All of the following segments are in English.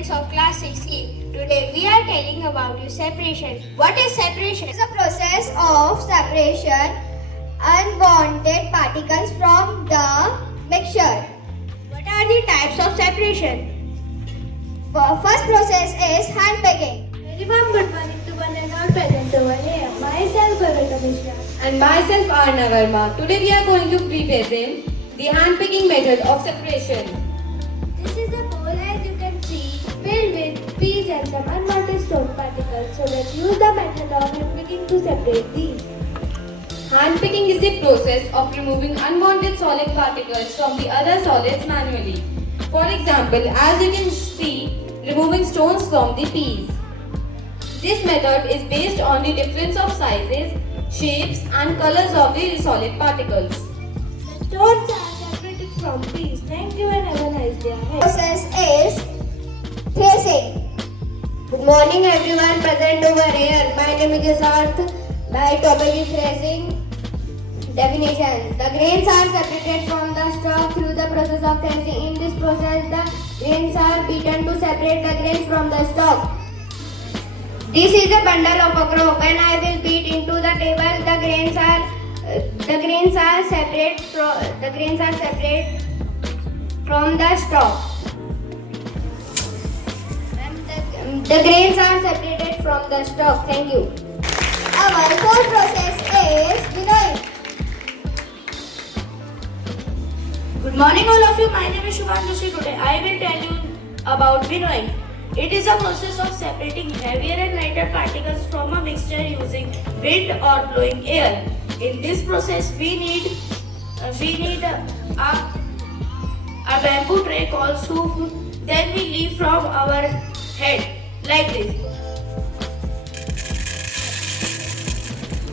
students of class 6E. Today we are telling about separation. What is separation? It is a process of separation unwanted particles from the mixture. What are the types of separation? First process is hand picking. Very warm good morning to one and all present over here. Myself Bhavita Mishra. And myself Arna Verma. Today we are going to present the hand-picking method of separation. This is a bowl, as you can see, filled with peas and some unwanted stone particles. So let's use the method of hand picking to separate these. Hand-picking is the process of removing unwanted solid particles from the other solids manually. For example, as you can see, removing stones from the peas. This method is based on the difference of sizes, shapes and colors of the solid particles. The stones are separated from peas. Thank you and have a nice day ahead. Process is tracing. Good morning everyone present over here. My name is Jasarth. My topic is tracing. Definition. The grains are separated from the stalk through the process of threshing. In this process, the grains are beaten to separate the grains from the stalk. This is a bundle of a crop. When I will beat into the table, the grains are separate from the stalk. The grains are separated from the stalk. Thank you. Our fourth process is winnowing. Good morning all of you. My name is Shubhan Joshi. Today I will tell you about winnowing. It is a process of separating heavier and lighter particles from a mixture using wind or blowing air. In this process we need a bamboo tray called soup. Then we leave from our head like this.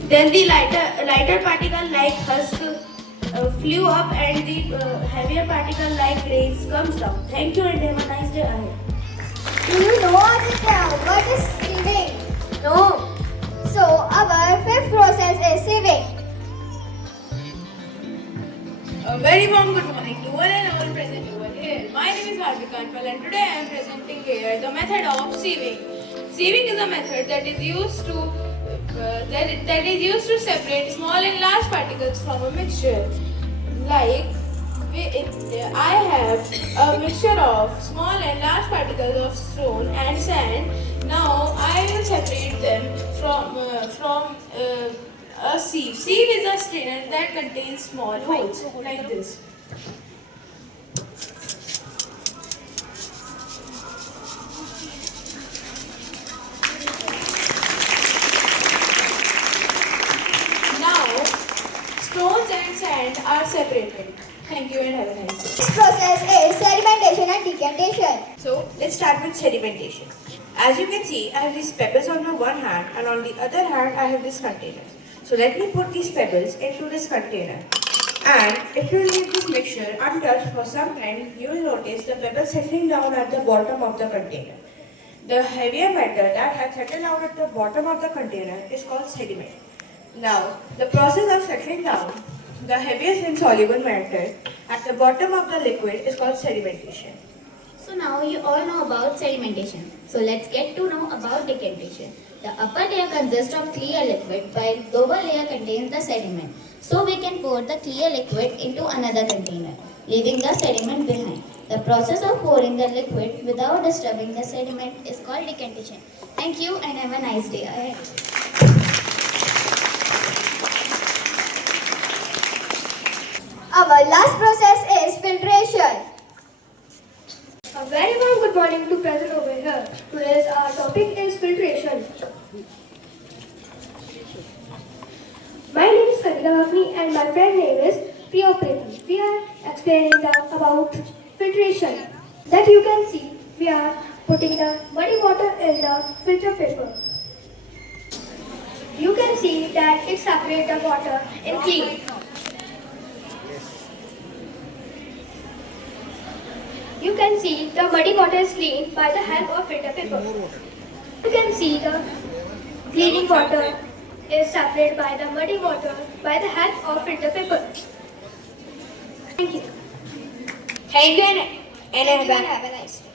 Then the lighter particle like husk flew up and the heavier particle like grains comes down. Thank you and have a nice day ahead. Do you know Aditya what is sieving? No. So our fifth process is sieving. A very warm good morning to one and all present over here. My name is Harvika Kanpal and today I am presenting here the method of sieving. Sieving is a method that is used to separate small and large particles from a mixture. Like I have a mixture of small and large particles of stone and sand. Now I will separate them from a sieve. Sieve is a strainer that contains small holes like this. Now stones and sand are separated. Thank you and have a nice day. Next process is sedimentation and decantation. So let's start with sedimentation. As you can see, I have these pebbles on my one hand and on the other hand I have this container. So let me put these pebbles into this container. And if you leave this mixture untouched for some time, you will notice the pebbles settling down at the bottom of the container. The heavier matter that has settled down at the bottom of the container is called sediment. Now, the process of settling down the heaviest insoluble matter at the bottom of the liquid is called sedimentation. So now you all know about sedimentation. So let's get to know about decantation. The upper layer consists of clear liquid while lower layer contains the sediment. So we can pour the clear liquid into another container, leaving the sediment behind. The process of pouring the liquid without disturbing the sediment is called decantation. Thank you and have a nice day ahead. Our last process is filtration. A very warm good morning to present over here. Today's our topic is filtration. My name is Kavita Bhavni and my friend name is Priya Pretam. We are explaining about filtration. That you can see, we are putting the muddy water in the filter paper. You can see that it separates the water in clean. You can see the muddy water is cleaned by the help of filter paper. You can see the cleaning water is separated by the muddy water by the help of filter paper. Thank you. Thank you and Have a nice day.